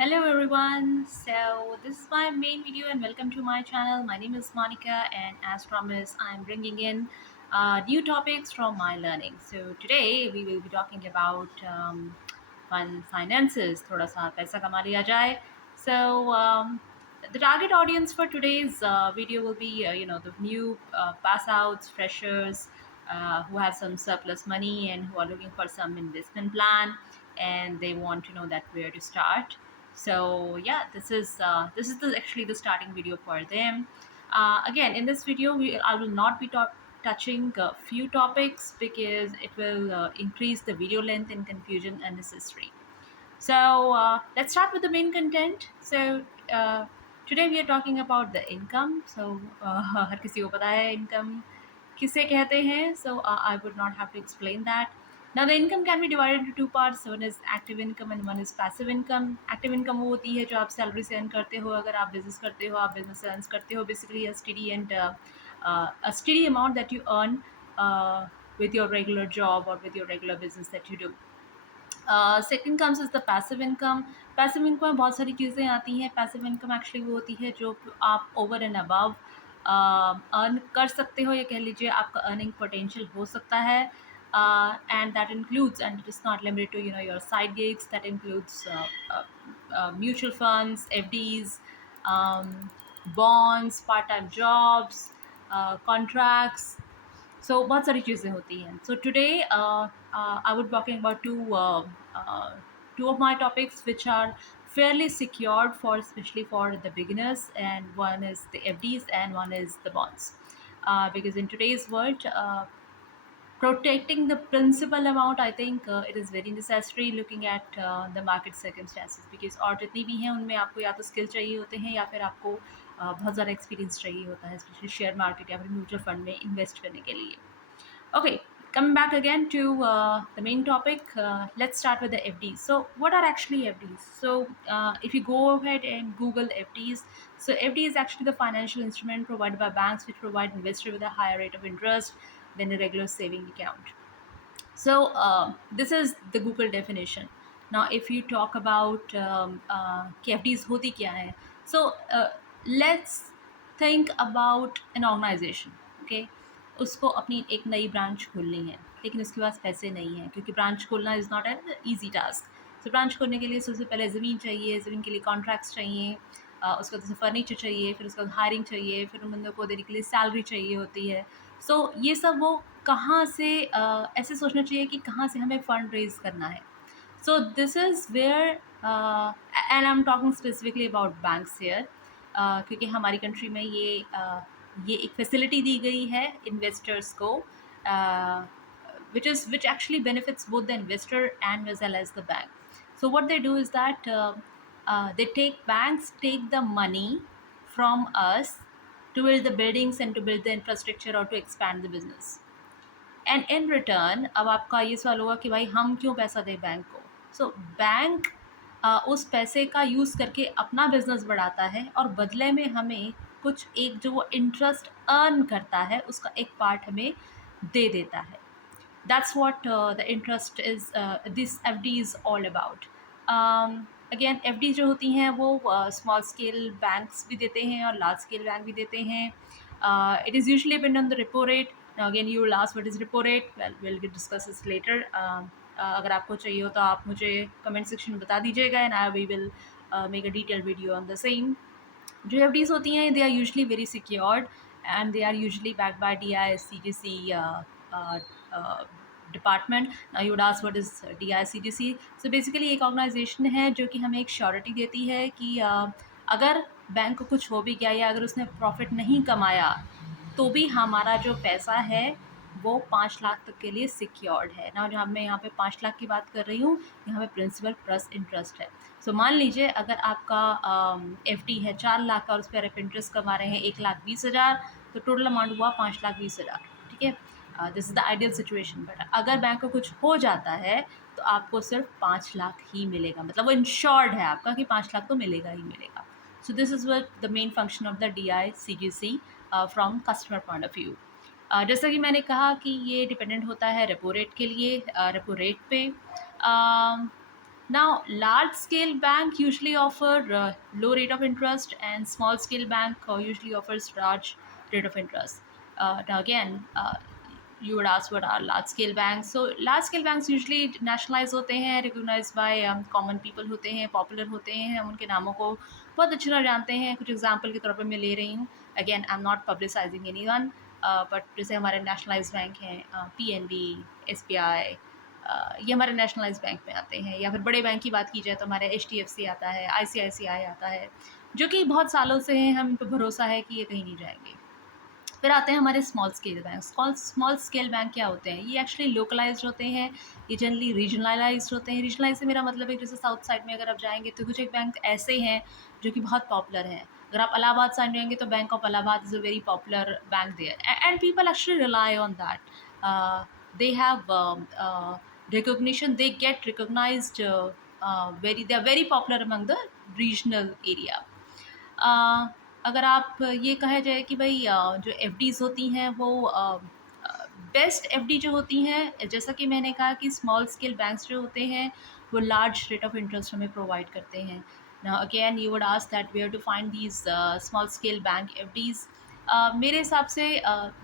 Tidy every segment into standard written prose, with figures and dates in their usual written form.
Hello everyone. So this is my main video and welcome to my channel. My name is Monica and as promised I'm bringing in new topics from my learning. So today we will be talking about finances. थोड़ा सा पैसा कमा लिया जाए. So the target audience for today's video will be the new pass outs, freshers who have some surplus money and who are looking for some investment plan and they want to know that where to start. So yeah, this is actually the starting video for them. Again, in this video I will not be touching a few topics because it will increase the video length and confusion unnecessary. So let's start with the main content. So today we are talking about the income. So हर किसी को पता है income किसे कहते हैं. So I would not have to explain that. Now the income can be divided into two parts. One is active income and one is passive income. Active income वो होती है जो आप सैलरी से अर्न करते हो. अगर आप बिजनेस करते हो, आप बिजनेस से अर्न करते हो. Basically a steady amount that you earn with your regular job or with your regular business that you do. Second comes is the passive income. Passive income में बहुत सारी चीज़ें आती हैं. पैसिव इनकम एक्चुअली वो होती है जो आप ओवर एंड अबव अर्न कर सकते हो, या कह लीजिए आपका अर्निंग पोटेंशियल हो सकता है. And that includes, and it is not limited to, your side gigs. That includes mutual funds, FDs, bonds, part-time jobs, contracts. So बहुत सारी चीज़ें होती हैं. So today I would be talking about two of my topics which are fairly secured for, especially for the beginners, and one is the FDs and one is the bonds. Because in today's world, protecting the principal amount, I think it is very necessary looking at the market circumstances. Because और जितनी भी हैं उनमें आपको या तो स्किल चाहिए होते हैं या फिर आपको बहुत ज़्यादा एक्सपीरियंस चाहिए होता है, स्पेशली शेयर मार्केट या फिर म्यूचुअल फंड में इन्वेस्ट करने के लिए. Okay, coming back again to the main topic, let's start with the FDs. So what are actually FDs? So if you go ahead and Google FDs, so FD is actually the financial instrument provided by banks which provide investor with a higher rate of interest than a regular saving account. So this is the Google definition. Now if you talk about कि FDs होती क्या है, so let's think about an organization. Okay, उसको अपनी एक नई ब्रांच खोलनी है, लेकिन उसके पास पैसे नहीं हैं, क्योंकि ब्रांच खोलना is not an easy task. तो ब्रांच खोलने के लिए सबसे पहले ज़मीन चाहिए, ज़मीन के लिए कॉन्ट्रैक्ट्स चाहिए, उसके बाद फर्नीचर चाहिए, फिर उसके बाद हायरिंग चाहिए, फिर उन बंदों को देने के लिए सैलरी चाहिए होती है. सो ये सब वो कहाँ से ऐसे सोचना चाहिए कि कहाँ से हमें फ़ंड रेज़ करना है. So this is where and I am talking specifically about banks here, क्योंकि हमारी कंट्री में ये एक फैसिलिटी दी गई है इन्वेस्टर्स को, which actually benefits both the investor and as well as the bank. So what they do is that banks take the money from us to build the buildings and to build the infrastructure or to expand the business. And in return अब आपका ये सवाल होगा कि भाई हम क्यों पैसा दें बैंक को. सो बैंक उस पैसे का यूज़ करके अपना बिजनेस बढ़ाता है और बदले में हमें कुछ एक जो वो इंटरेस्ट अर्न करता है उसका एक पार्ट हमें दे देता है. That's what the interest is this FD is all about. Again FD जो होती हैं वो स्मॉल स्केल बैंक्स भी देते हैं और लार्ज स्केल बैंक भी देते हैं. It is usually depend on the repo rate. Now again you will ask what is repo rate. Well, we'll discuss this later. अगर आपको चाहिए हो तो आप मुझे कमेंट सेक्शन में बता दीजिएगा and we will make a detailed video on the same. जो FDs होती हैं they are usually very secured and they are usually backed by DICGC department. Now you would ask what is DICGC. So basically एक ऑर्गेनाइजेशन है जो कि हमें एक श्योरिटी देती है कि अगर बैंक को कुछ हो भी गया या अगर उसने प्रॉफिट नहीं कमाया तो भी हमारा जो पैसा है वो 5 लाख तक के लिए सिक्योर्ड है ना. जहाँ मैं यहाँ पे 5 लाख की बात कर रही हूँ, यहाँ पे प्रिंसिपल प्लस इंटरेस्ट है. सो मान लीजिए अगर आपका FD है 4 लाख का और उस पर आप इंटरेस्ट कमा रहे हैं 1,20,000, तो टोटल अमाउंट हुआ 5,20,000. ठीक है, this is the ideal situation. But अगर बैंक को कुछ हो जाता है तो आपको सिर्फ 5 लाख ही मिलेगा, मतलब वो इंश्योर्ड है आपका कि 5 लाख तो मिलेगा ही मिलेगा. सो this is what the main function of the DICGC from customer point of view. जैसा कि मैंने कहा कि ये डिपेंडेंट होता है रेपो रेट के लिए, रेपो रेट पे. Now, large scale bank usually offer low rate of interest, and small scale bank usually offers large rate of interest. Now again, you would ask what are large scale banks. So large scale banks usually nationalize होते हैं, recognized by common people होते हैं, popular होते हैं, हम उनके नामों को बहुत अच्छी तरह जानते हैं. कुछ एग्जाम्पल के तौर पर मैं ले रही हूँ. अगेन आई एम नॉट पब्लिसाइजिंग एनी वन, बट जैसे हमारे नेशनलाइज बैंक हैं, PNB, SBI, ये हमारे नेशनलाइज बैंक में आते हैं. या फिर बड़े बैंक की बात की जाए तो हमारे HDFC आता है, ICICI आता है, जो कि बहुत सालों से हैं, हम पे भरोसा है कि ये कहीं नहीं जाएंगे. फिर आते हैं हमारे small scale bank. Small scale bank क्या होते हैं? ये एक्चुअली लोकलाइज्ड होते हैं, ये जनरली रीजनलाइज्ड होते हैं. रीजनलाइज से मेरा मतलब है जैसे साउथ साइड में अगर आप जाएंगे तो कुछ एक बैंक ऐसे हैं जो कि बहुत पॉपुलर हैं. अगर आप इलाहाबाद साइड जाएंगे तो bank of Allahabad is a very popular bank there, and people actually rely on that. they have recognition, they get recognized, they are very popular among the regional area. अगर आप ये कहा जाए कि भाई जो FDs होती हैं वो बेस्ट FD जो होती हैं, जैसा कि मैंने कहा कि स्मॉल स्केल बैंक्स जो होते हैं वो लार्ज रेट ऑफ इंटरेस्ट हमें प्रोवाइड करते हैं. Now again you would ask that where to find these small scale bank FDs. मेरे हिसाब से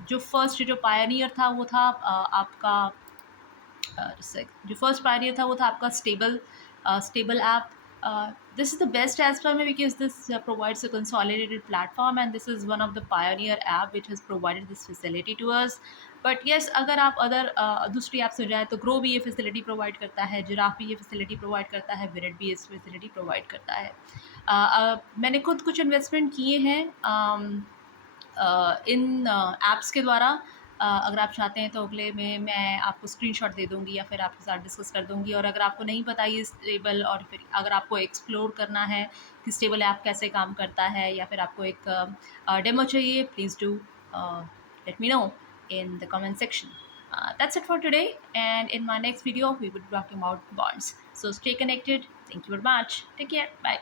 जो फर्स्ट जो पायनियर था वो था आपका जो फर्स्ट पायनियर था वो था आपका stable app. This is the best as per me because this provides a consolidated platform, and this is one of the pioneer app which has provided this facility to us. But yes, अगर आप अदर दूसरी ऐप से जाए तो ग्रो भी ये facility provide करता है, जिराफ भी ये फैसिलिटी प्रोवाइड करता है, विरेट भी इस फैसिलिटी प्रोवाइड करता है. मैंने खुद कुछ इन्वेस्टमेंट किए हैं इन ऐप्स के द्वारा. अगर आप चाहते हैं तो अगले में मैं आपको स्क्रीनशॉट दे दूँगी या फिर आपके साथ डिस्कस कर दूँगी. और अगर आपको नहीं पता ये स्टेबल, और फिर अगर आपको एक्सप्लोर करना है कि स्टेबल ऐप कैसे काम करता है, या फिर आपको एक डेमो चाहिए, please do let me know in the comment section. That's it for today, and in my next video we will be talking about bonds. So stay connected. Thank you very much. Take care. Bye.